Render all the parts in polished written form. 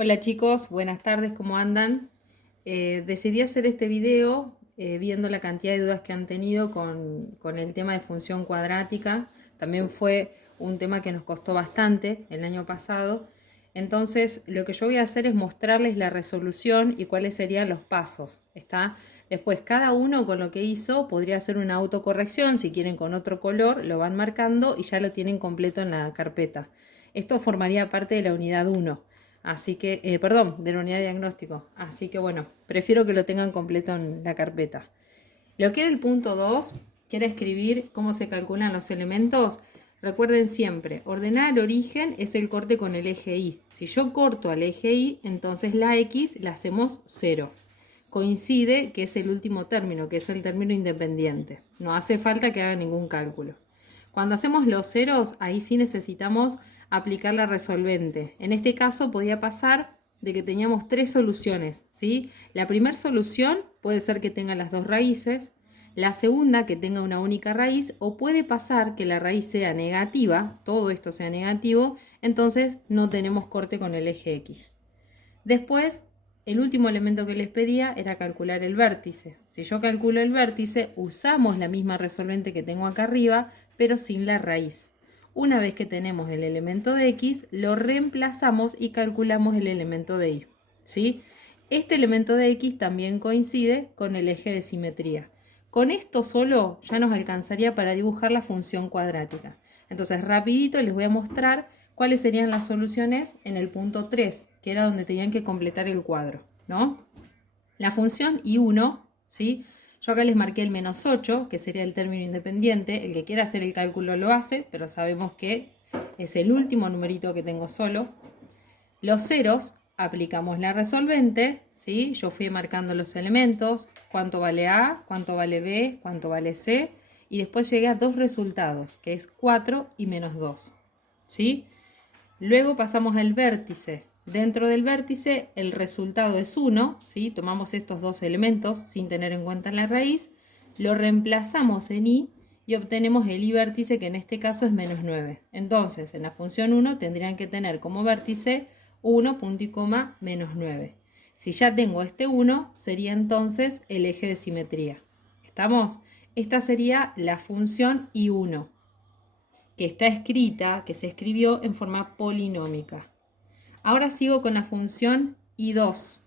Hola chicos, buenas tardes, ¿cómo andan? Decidí hacer este video viendo la cantidad de dudas que han tenido con el tema de función cuadrática. También fue un tema que nos costó bastante el año pasado. Entonces, lo que yo voy a hacer es mostrarles la resolución y cuáles serían los pasos. ¿Está? Después, cada uno con lo que hizo podría hacer una autocorrección. Si quieren con otro color, lo van marcando y ya lo tienen completo en la carpeta. Esto formaría parte de la unidad 1. Así que, perdón, de la unidad de diagnóstico. Así que bueno, prefiero que lo tengan completo en la carpeta. Lo que era el punto 2, que era escribir cómo se calculan los elementos. Recuerden siempre, ordenar el origen es el corte con el eje Y. Si yo corto al eje Y, entonces la X la hacemos 0. Coincide que es el último término, que es el término independiente. No hace falta que haga ningún cálculo. Cuando hacemos los ceros, ahí sí necesitamos aplicar la resolvente. En este caso podía pasar de que teníamos tres soluciones, ¿sí? La primera solución puede ser que tenga las dos raíces, la segunda que tenga una única raíz, o puede pasar que la raíz sea negativa, todo esto sea negativo, entonces no tenemos corte con el eje X. Después, el último elemento que les pedía era calcular el vértice. Si yo calculo el vértice, usamos la misma resolvente que tengo acá arriba, pero sin la raíz. Una vez que tenemos el elemento de X, lo reemplazamos y calculamos el elemento de Y. ¿Sí? Este elemento de X también coincide con el eje de simetría. Con esto solo ya nos alcanzaría para dibujar la función cuadrática. Entonces, rapidito les voy a mostrar cuáles serían las soluciones en el punto 3, que era donde tenían que completar el cuadro, ¿no? La función I1, ¿sí? Yo acá les marqué el menos 8, que sería el término independiente. El que quiera hacer el cálculo lo hace, pero sabemos que es el último numerito que tengo solo. Los ceros, aplicamos la resolvente, ¿sí? Yo fui marcando los elementos, cuánto vale A, cuánto vale B, cuánto vale C, y después llegué a dos resultados, que es 4 y menos 2, ¿sí? Luego pasamos al vértice. Dentro del vértice el resultado es 1, ¿sí? Tomamos estos dos elementos sin tener en cuenta la raíz, lo reemplazamos en y obtenemos el y vértice, que en este caso es menos 9. Entonces, en la función 1 tendrían que tener como vértice 1, punto y coma, menos 9. Si ya tengo este 1, sería entonces el eje de simetría. ¿Estamos? Esta sería la función I1, que está escrita, que se escribió en forma polinómica. Ahora sigo con la función I2.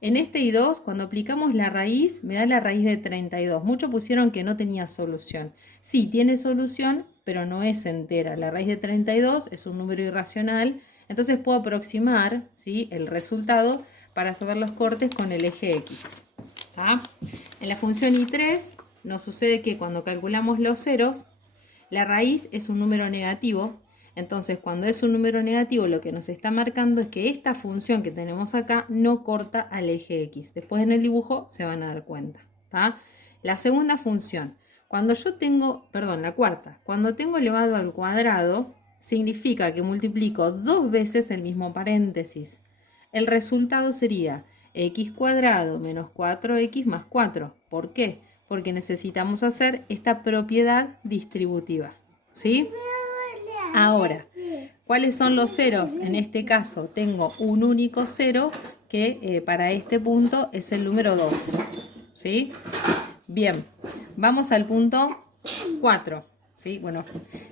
En este I2, cuando aplicamos la raíz, me da la raíz de 32. Muchos pusieron que no tenía solución. Sí, tiene solución, pero no es entera. La raíz de 32 es un número irracional, entonces puedo aproximar, ¿sí?, el resultado para saber los cortes con el eje X. ¿Tá? En la función I3 nos sucede que cuando calculamos los ceros, la raíz es un número negativo, entonces cuando es un número negativo lo que nos está marcando es que esta función que tenemos acá no corta al eje X. Después en el dibujo se van a dar cuenta, ¿tá? La segunda función, la cuarta, cuando tengo elevado al cuadrado, significa que multiplico dos veces el mismo paréntesis. El resultado sería x cuadrado menos 4x más 4. ¿Por qué? Porque necesitamos hacer esta propiedad distributiva, ¿sí? Ahora, ¿cuáles son los ceros? En este caso tengo un único cero que para este punto es el número 2, ¿sí? Bien, vamos al punto 4, ¿sí? Bueno,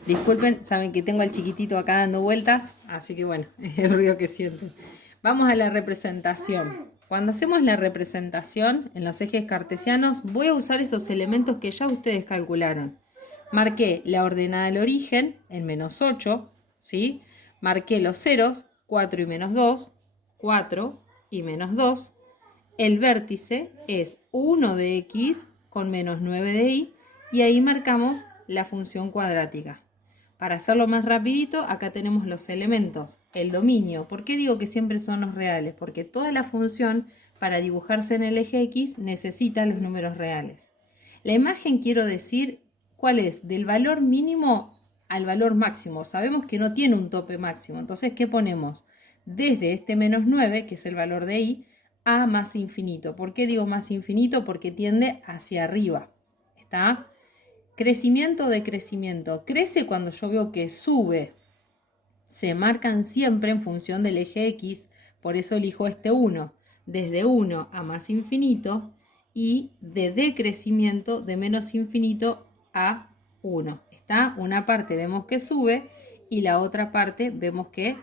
disculpen, saben que tengo al chiquitito acá dando vueltas, así que bueno, es el ruido que sienten. Vamos a la representación. Cuando hacemos la representación en los ejes cartesianos, voy a usar esos elementos que ya ustedes calcularon. Marqué la ordenada del origen, en menos 8, ¿sí? Marqué los ceros, 4 y menos 2, 4 y menos 2. El vértice es 1 de x con menos 9 de y ahí marcamos la función cuadrática. Para hacerlo más rapidito, acá tenemos los elementos. El dominio. ¿Por qué digo que siempre son los reales? Porque toda la función, para dibujarse en el eje X, necesita los números reales. La imagen, quiero decir, ¿cuál es? Del valor mínimo al valor máximo. Sabemos que no tiene un tope máximo. Entonces, ¿qué ponemos? Desde este menos 9, que es el valor de y, a más infinito. ¿Por qué digo más infinito? Porque tiende hacia arriba. ¿Está? Crecimiento, decrecimiento. Crece cuando yo veo que sube. Se marcan siempre en función del eje X, Por eso elijo este 1. Desde 1 a más infinito y de decrecimiento de menos infinito a 1. ¿Está? Una parte vemos que sube y la otra parte vemos que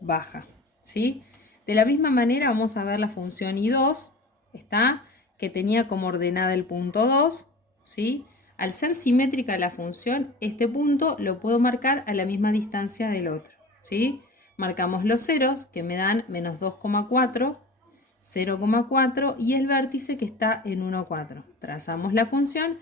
baja. ¿Sí? De la misma manera vamos a ver la función I2, ¿está? Que tenía como ordenada el punto 2, ¿sí? Al ser simétrica la función, este punto lo puedo marcar a la misma distancia del otro, ¿sí? Marcamos los ceros que me dan menos 2,4, 0,4 y el vértice que está en 1,4. Trazamos la función,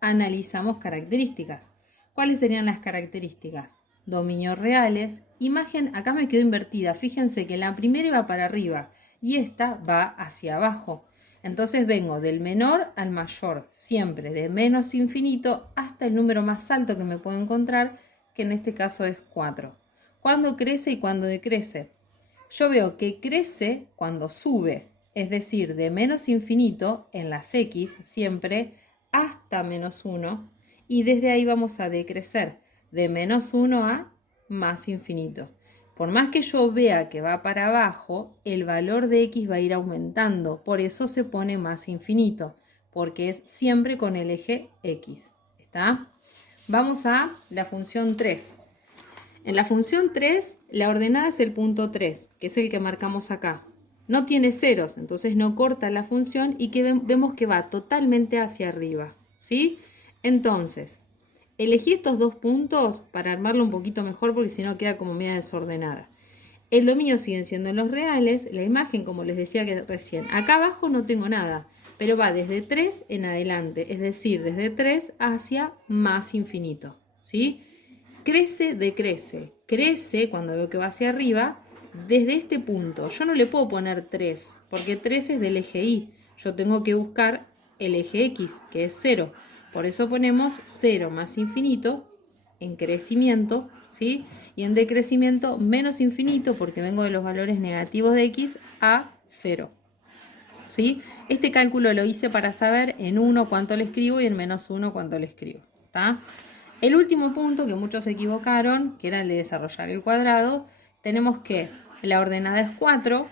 analizamos características. ¿Cuáles serían las características? Dominios reales. Imagen, acá me quedó invertida. Fíjense que la primera va para arriba y esta va hacia abajo. Entonces vengo del menor al mayor, siempre de menos infinito hasta el número más alto que me puedo encontrar, que en este caso es 4. ¿Cuándo crece y cuándo decrece? Yo veo que crece cuando sube, es decir, de menos infinito en las X siempre hasta menos 1 y desde ahí vamos a decrecer de menos 1 a más infinito. Por más que yo vea que va para abajo, el valor de X va a ir aumentando, por eso se pone más infinito, porque es siempre con el eje X. ¿Está? Vamos a la función 3. En la función 3, la ordenada es el punto 3, que es el que marcamos acá. No tiene ceros, entonces no corta la función y que vemos que va totalmente hacia arriba, ¿sí? Entonces, elegí estos dos puntos para armarlo un poquito mejor porque si no queda como media desordenada. El dominio siguen siendo los reales, la imagen como les decía que recién. Acá abajo no tengo nada, pero va desde 3 en adelante, es decir, desde 3 hacia más infinito, ¿sí? Crece, decrece. Crece cuando veo que va hacia arriba desde este punto. Yo no le puedo poner 3 porque 3 es del eje Y. Yo tengo que buscar el eje X, que es 0. Por eso ponemos 0 más infinito en crecimiento, ¿sí? Y en decrecimiento menos infinito porque vengo de los valores negativos de X a 0. ¿Sí? Este cálculo lo hice para saber en 1 cuánto le escribo y en menos 1 cuánto le escribo. ¿Está? El último punto que muchos se equivocaron, que era el de desarrollar el cuadrado, tenemos que la ordenada es 4,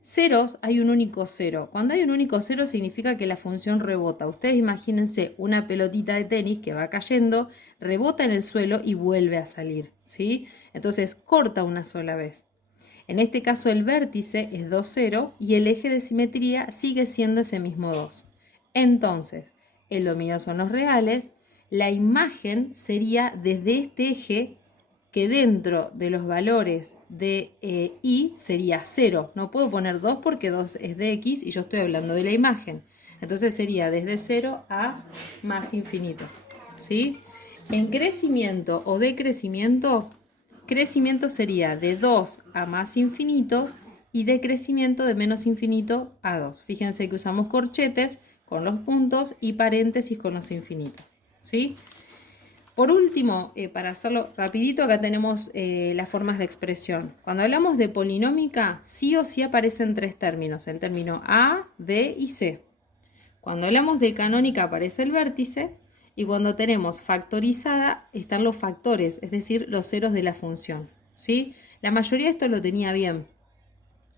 ceros hay un único cero. Cuando hay un único cero significa que la función rebota. Ustedes imagínense una pelotita de tenis que va cayendo, rebota en el suelo y vuelve a salir, ¿sí? Entonces corta una sola vez. En este caso el vértice es 2, 0 y el eje de simetría sigue siendo ese mismo 2. Entonces, el dominio son los reales. La imagen sería desde este eje que dentro de los valores de Y sería 0. No puedo poner 2 porque 2 es de X y yo estoy hablando de la imagen. Entonces sería desde 0 a más infinito, ¿sí? En crecimiento o decrecimiento, crecimiento sería de 2 a más infinito y decrecimiento de menos infinito a 2. Fíjense que usamos corchetes con los puntos y paréntesis con los infinitos, ¿sí? Por último, para hacerlo rapidito, acá tenemos las formas de expresión. Cuando hablamos de polinómica, sí o sí aparecen tres términos, el término A, B y C. Cuando hablamos de canónica aparece el vértice y cuando tenemos factorizada están los factores, es decir, los ceros de la función, ¿sí? La mayoría de esto lo tenía bien.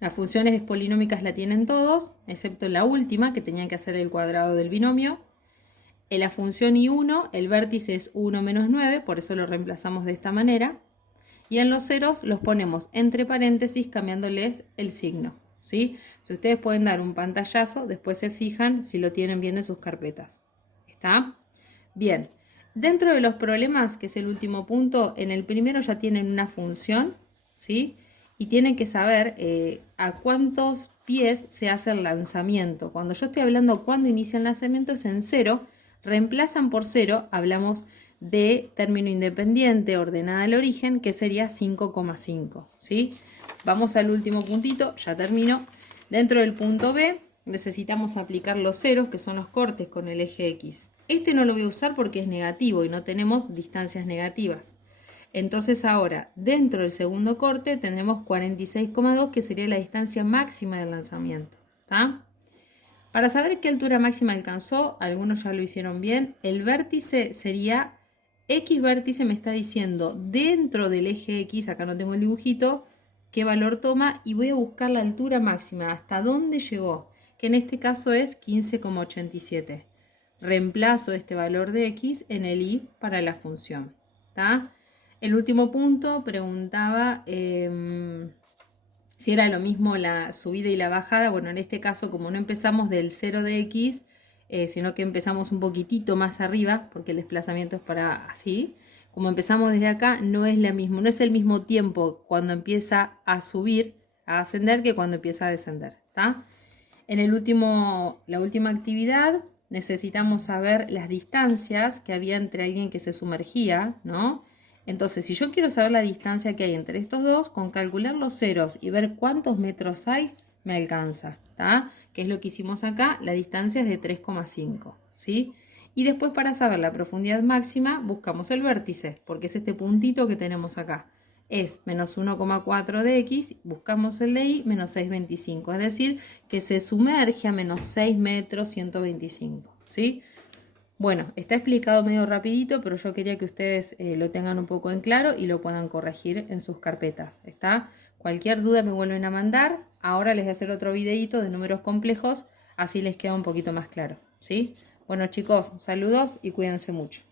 Las funciones polinómicas la tienen todos, excepto la última, que tenían que hacer el cuadrado del binomio. En la función I1, el vértice es 1 menos 9, por eso lo reemplazamos de esta manera. Y en los ceros los ponemos entre paréntesis cambiándoles el signo, ¿sí? Si ustedes pueden dar un pantallazo, después se fijan si lo tienen bien en sus carpetas. ¿Está? Bien. Dentro de los problemas, que es el último punto, en el primero ya tienen una función, ¿sí? Y tienen que saber a cuántos pies se hace el lanzamiento. Cuando yo estoy hablando cuándo inicia el lanzamiento es en 0. Reemplazan por 0, hablamos de término independiente ordenada al origen, que sería 5,5, ¿sí? Vamos al último puntito, ya termino. Dentro del punto B necesitamos aplicar los ceros, que son los cortes con el eje X. Este no lo voy a usar porque es negativo y no tenemos distancias negativas. Entonces ahora, dentro del segundo corte tendremos 46,2, que sería la distancia máxima del lanzamiento, ¿está? Para saber qué altura máxima alcanzó, algunos ya lo hicieron bien, el vértice sería, X vértice me está diciendo dentro del eje X, acá no tengo el dibujito, qué valor toma y voy a buscar la altura máxima, hasta dónde llegó, que en este caso es 15,87. Reemplazo este valor de x en el y para la función. ¿Tá? El último punto preguntaba si era lo mismo la subida y la bajada. Bueno, en este caso, como no empezamos del 0 de x, sino que empezamos un poquitito más arriba, porque el desplazamiento es para así. Como empezamos desde acá, no es el mismo tiempo cuando empieza a subir, a ascender, que cuando empieza a descender. ¿Tá? En la última actividad necesitamos saber las distancias que había entre alguien que se sumergía, ¿no? Entonces, si yo quiero saber la distancia que hay entre estos dos, con calcular los ceros y ver cuántos metros hay, me alcanza, ¿tá? Que es lo que hicimos acá, la distancia es de 3,5, ¿sí? Y después, para saber la profundidad máxima, buscamos el vértice, porque es este puntito que tenemos acá. Es menos 1,4 de x, buscamos el de y, menos 6,25. Es decir, que se sumerge a menos 6 metros 125, ¿sí? Bueno, está explicado medio rapidito, pero yo quería que ustedes lo tengan un poco en claro y lo puedan corregir en sus carpetas, ¿está? Cualquier duda me vuelven a mandar. Ahora les voy a hacer otro videito de números complejos, así les queda un poquito más claro, ¿sí? Bueno, chicos, saludos y cuídense mucho.